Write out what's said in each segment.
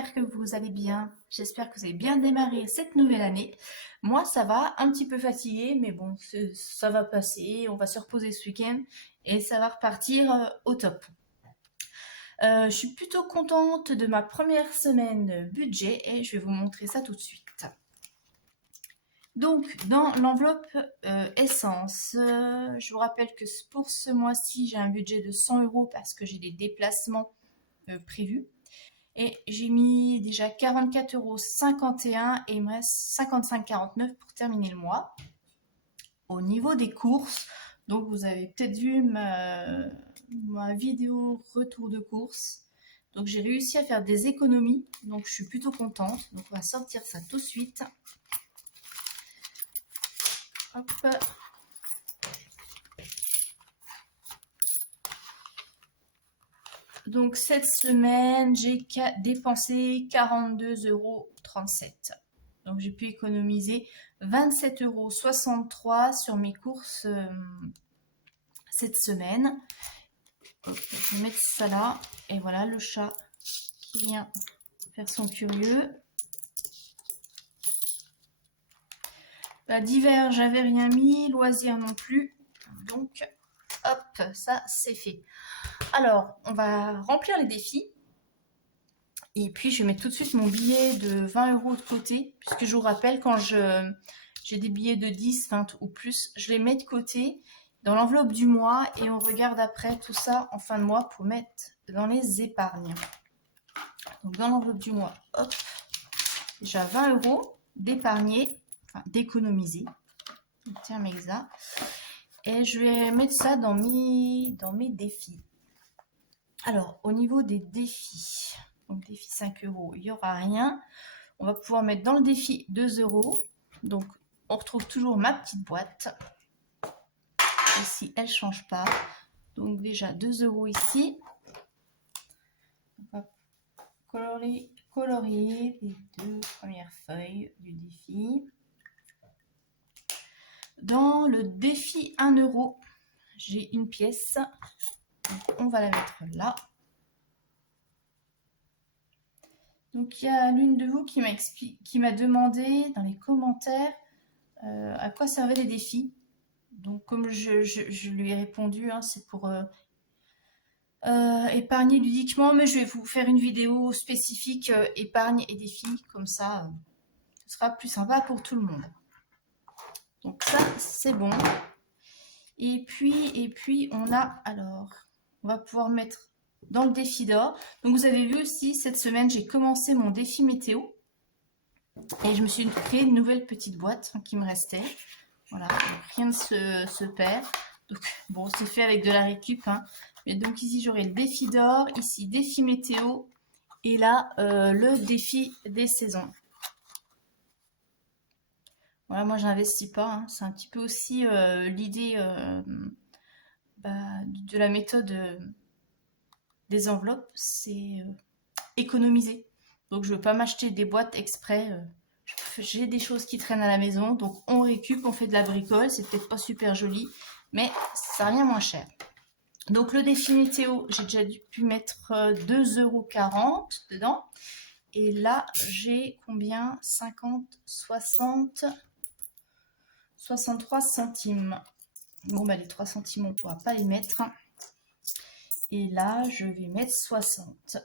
j'espère que vous allez bien. J'espère que vous avez bien démarré cette nouvelle année. Moi, ça va, un petit peu fatiguée, mais bon, ça va passer. On va se reposer ce week-end et ça va repartir au top. Je suis plutôt contente de ma première semaine budget et je vais vous montrer ça tout de suite. Donc, dans l'enveloppe essence, je vous rappelle que pour ce mois-ci, j'ai un budget de 100 € parce que j'ai des déplacements prévus. Et j'ai mis déjà 44,51 € et il me reste 55,49 € pour terminer le mois. Au niveau des courses, donc vous avez peut-être vu ma vidéo retour de courses. Donc j'ai réussi à faire des économies, donc je suis plutôt contente. Donc on va sortir ça tout de suite. Hop. Donc cette semaine, j'ai dépensé 42,37 €. Donc j'ai pu économiser 27,63 € sur mes courses cette semaine. Je vais mettre ça là. Et voilà le chat qui vient faire son curieux. D'hiver, j'avais rien mis. Loisirs non plus. Donc hop, ça c'est fait. Alors, on va remplir les défis. Et puis, je vais mettre tout de suite mon billet de 20 € de côté. Puisque je vous rappelle, quand j'ai des billets de 10, 20 ou plus, je les mets de côté dans l'enveloppe du mois. Et on regarde après tout ça en fin de mois pour mettre dans les épargnes. Donc, dans l'enveloppe du mois, hop, déjà 20 € d'épargner, enfin d'économiser. Tiens, exact. Et je vais mettre ça dans mes défis. Alors, au niveau des défis, donc défi 5 €, il n'y aura rien. On va pouvoir mettre dans le défi 2 €. Donc, on retrouve toujours ma petite boîte. Ici, elle ne change pas. Donc, déjà 2 € ici. On va colorier les deux premières feuilles du défi. Dans le défi 1 €, j'ai une pièce. Donc, on va la mettre là. Donc, il y a l'une de vous qui m'a demandé dans les commentaires à quoi servaient les défis. Donc, comme je lui ai répondu, hein, c'est pour épargner ludiquement, mais je vais vous faire une vidéo spécifique épargne et défis. Comme ça, ce sera plus sympa pour tout le monde. Donc, ça, c'est bon. Et puis, on va pouvoir mettre dans le défi d'or. Donc vous avez vu aussi, cette semaine, j'ai commencé mon défi météo. Et je me suis créé une nouvelle petite boîte qui me restait. Voilà, donc rien ne se perd. Donc bon, c'est fait avec de la récup. Hein. Mais donc ici, j'aurai le défi d'or. Ici, défi météo. Et là, le défi des saisons. Voilà, moi, j'investis pas. Hein. C'est un petit peu aussi l'idée de la méthode des enveloppes, c'est économiser. Donc je ne veux pas m'acheter des boîtes exprès. J'ai des choses qui traînent à la maison, donc on récup, on fait de la bricole. C'est peut-être pas super joli, mais ça revient moins cher. Donc le défi météo, j'ai déjà pu mettre 2,40 € dedans. Et là, j'ai combien? 50, 60, 63 centimes. Bon, bah les 3 centimes, on ne pourra pas les mettre. Et là, je vais mettre 60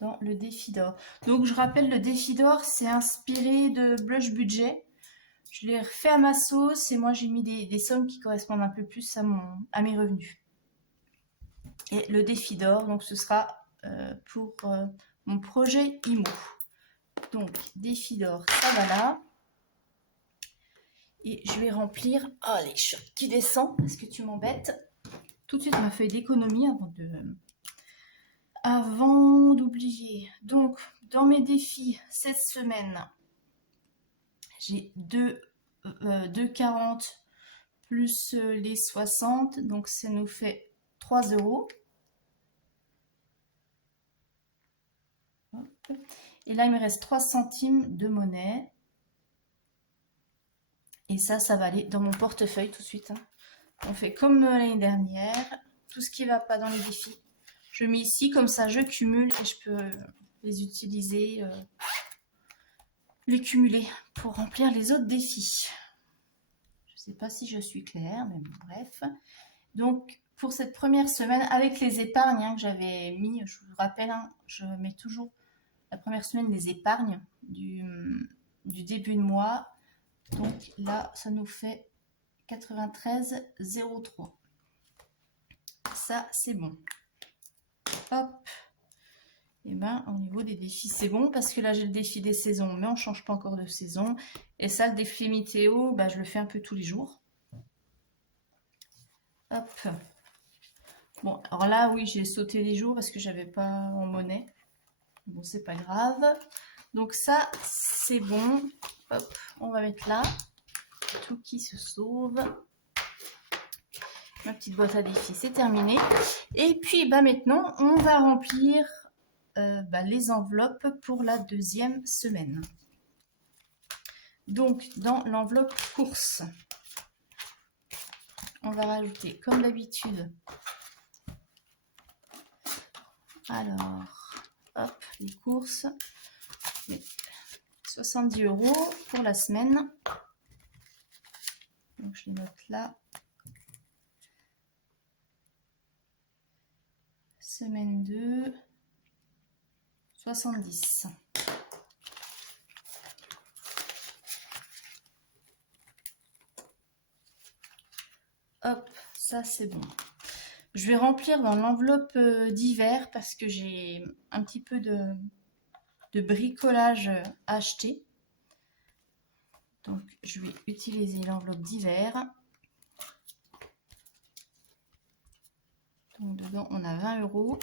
dans le défi d'or. Donc, je rappelle, le défi d'or, c'est inspiré de Blush Budget. Je l'ai refait à ma sauce et moi, j'ai mis des sommes qui correspondent un peu plus à mes revenus. Et le défi d'or, donc ce sera pour mon projet IMO. Donc, défi d'or, ça va là. Et je vais remplir... Oh, les chats qui descend parce que tu m'embêtes. Tout de suite ma feuille d'économie avant d'oublier. Donc, dans mes défis cette semaine, j'ai 2,40 plus les 60. Donc, ça nous fait 3 €. Hop. Et là, il me reste 3 centimes de monnaie. Et ça va aller dans mon portefeuille tout de suite. Hein. On fait comme l'année dernière. Tout ce qui ne va pas dans les défis, Je mets ici, comme ça je cumule et je peux les utiliser, les cumuler pour remplir les autres défis. Je ne sais pas si je suis claire, mais bon, bref. Donc, pour cette première semaine, avec les épargnes hein, que j'avais mis, je vous rappelle, hein, je mets toujours la première semaine des épargnes du début de mois. Donc là, ça nous fait 93,03. Ça, c'est bon. Hop. Et bien, au niveau des défis, c'est bon parce que là, j'ai le défi des saisons, mais on ne change pas encore de saison. Et ça, le défi météo, bah, je le fais un peu tous les jours. Hop. Bon, alors là, oui, j'ai sauté des jours parce que j'avais pas en monnaie. Bon, c'est pas grave. Donc ça, c'est bon. Hop, on va mettre là. Tout qui se sauve. Ma petite boîte à défis, c'est terminé. Et puis, bah, maintenant, on va remplir les enveloppes pour la deuxième semaine. Donc, dans l'enveloppe course, on va rajouter, comme d'habitude, alors, hop, les courses, 70 € pour la semaine. Donc, je les note là. Semaine 2, 70. Hop, ça c'est bon. Je vais remplir dans l'enveloppe d'hiver parce que j'ai un petit peu de bricolage à acheter. Donc, je vais utiliser l'enveloppe d'hiver. Donc, dedans, on a 20 €.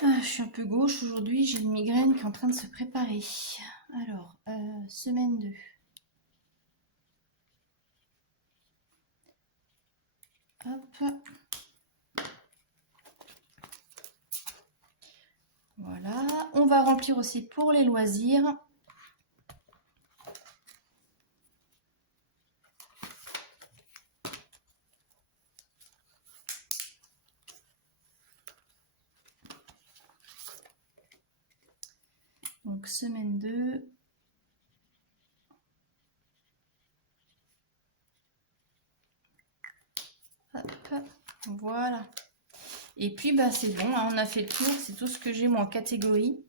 Je suis un peu gauche aujourd'hui, j'ai une migraine qui est en train de se préparer. Alors, semaine 2. Hop. Voilà. On va remplir aussi pour les loisirs. Donc, semaine 2. Hop, voilà. Et puis, bah, c'est bon, hein, on a fait le tour. C'est tout ce que j'ai, moi, en catégorie.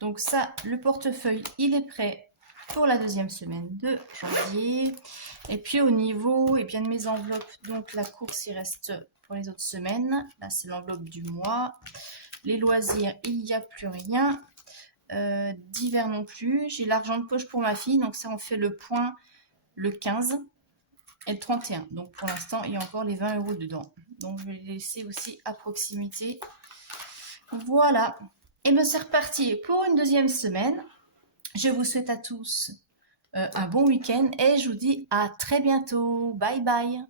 Donc ça, le portefeuille, il est prêt pour la deuxième semaine de janvier. Et puis, au niveau de mes enveloppes, donc la course, il reste pour les autres semaines. Là, c'est l'enveloppe du mois. Les loisirs, il n'y a plus rien. D'hiver non plus. J'ai l'argent de poche pour ma fille. Donc ça, on fait le point le 15 et le 31. Donc pour l'instant, il y a encore les 20 € dedans. Donc je vais les laisser aussi à proximité. Voilà. Et bien c'est reparti pour une deuxième semaine. Je vous souhaite à tous un bon week-end et je vous dis à très bientôt. Bye bye.